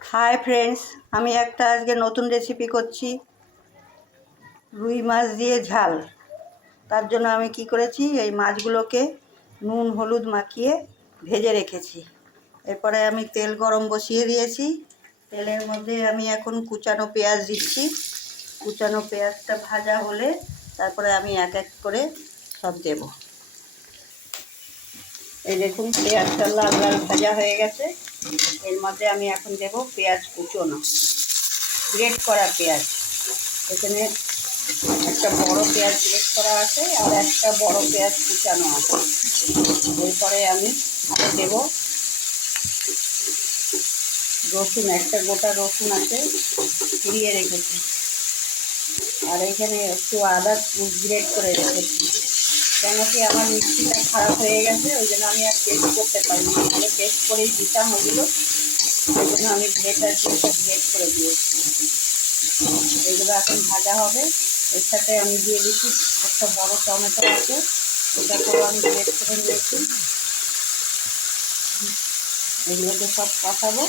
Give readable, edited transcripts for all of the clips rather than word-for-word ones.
Hi friends, আমি একটা আজকে নতুন রেসিপি করছি রুই মাছ দিয়ে ঝাল। তার জন্য আমি কি করেছি, এই মাছগুলোকে নুন হলুদ মাখিয়ে ভেজে রেখেছি। এরপরে আমি তেল গরম বসিয়ে দিয়েছি। তেলের মধ্যে আমি এখন কুচানো পেঁয়াজ দিচ্ছি। কুচানো পেঁয়াজটা ভাজা হলে তারপরে আমি এক এক করে সব দেব। এই দেখুন, পেঁয়াজটা লাল লাল ভাজা হয়ে গেছে। এর মধ্যে আমি এখন দেব পেঁয়াজ কুচোনো, গ্রেট করা পেঁয়াজ। এখানে একটা বড় পেঁয়াজ গ্রেট করা আছে আর একটা বড় পেঁয়াজ কুচানো আছে। এরপরে আমি আরও দেব রসুন, একটা গোটা রসুন আছে, কুড়িয়ে রেখেছি। আর এখানে একটু আদা গ্রেট করে রেখেছি। কেন কি আমার মিক্সিটা খারাপ হয়ে গেছে, ওই জন্য আমি আর টেস্ট করতে পারিনি। তাহলে টেস্ট করেই দিতাম ওগুলো, ওই জন্য আমি গ্রেটার দিয়ে গ্রেট করে দিয়েছি। এগুলো এখন ভাজা হবে। এর সাথে আমি দিয়ে দিচ্ছি একটা বড় টমেটো আছে, ওটাকেও আমি গ্রেট করে নিয়েছি। এগুলোকে সব কষাবো।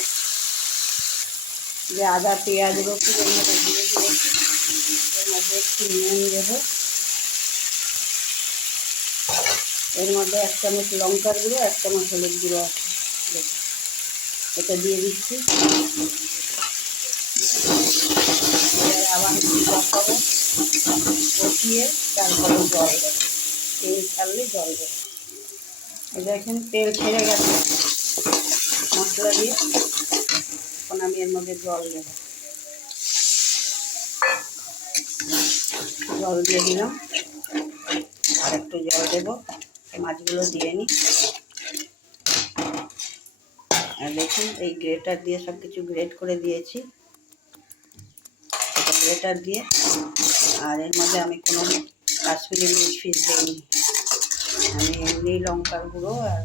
যে আদা পেঁয়াজ রসুন এর মধ্যে দিয়ে দিয়েছি। এর মধ্যে একটু নুন দেবো। এর মধ্যে 1 চামচ লঙ্কার গুঁড়ো, 1 চামচ হলুদ গুঁড়ো আছে, এটা দিয়ে দিচ্ছি। আবার একটু কষাবো, কষিয়ে তারপরে জল দেবো। তেল ছাড়লে জল দেবো। এটা এখানে তেল ছেড়ে গেছে মশলা দিয়ে। এখন আমি এর মধ্যে জল দেব। জল দিয়ে দিলাম, আর একটু জল দেব। মাছগুলো দিয়ে নিই। আর দেখুন, এই গ্রেটার দিয়ে সব কিছু গ্রেট করে দিয়েছি। এটা গ্রেটার দিয়ে, আর এর মধ্যে আমি কোনো কাশ্মীরি মির্চ ফিস দিইনি। আমি এমনি লঙ্কার গুঁড়ো আর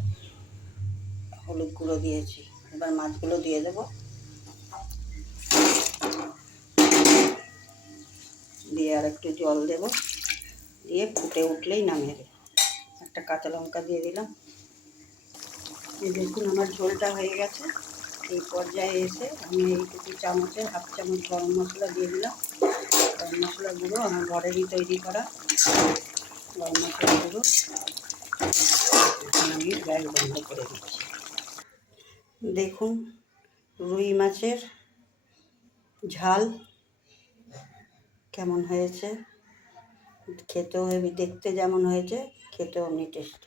হলুদ গুঁড়ো দিয়েছি। এবার মাছগুলো দিয়ে দেবো। দিয়ে আর একটু জল দেব, দিয়ে ফুটে উঠলেই নামিয়ে দেবো। একটা কাঁচা লঙ্কা দিয়ে দিলাম। এই দেখুন, আমার ঝোলটা হয়ে গেছে। এই পর্যায়ে এসে আমি এইটুকু চামচে 1/2 চামচ গরম মশলা দিয়ে দিলাম। গরম মশলা গুঁড়ো আমার ঘরেরই তৈরি করা গরম মশলা গুঁড়ো। এখন আমি গ্যাস বন্ধ করে দিচ্ছি। দেখুন, রুই মাছের ঝাল কেমন হয়েছে। খেতেও হেবি, দেখতে যেমন হয়েছে খেতেও অমনি টেস্টি।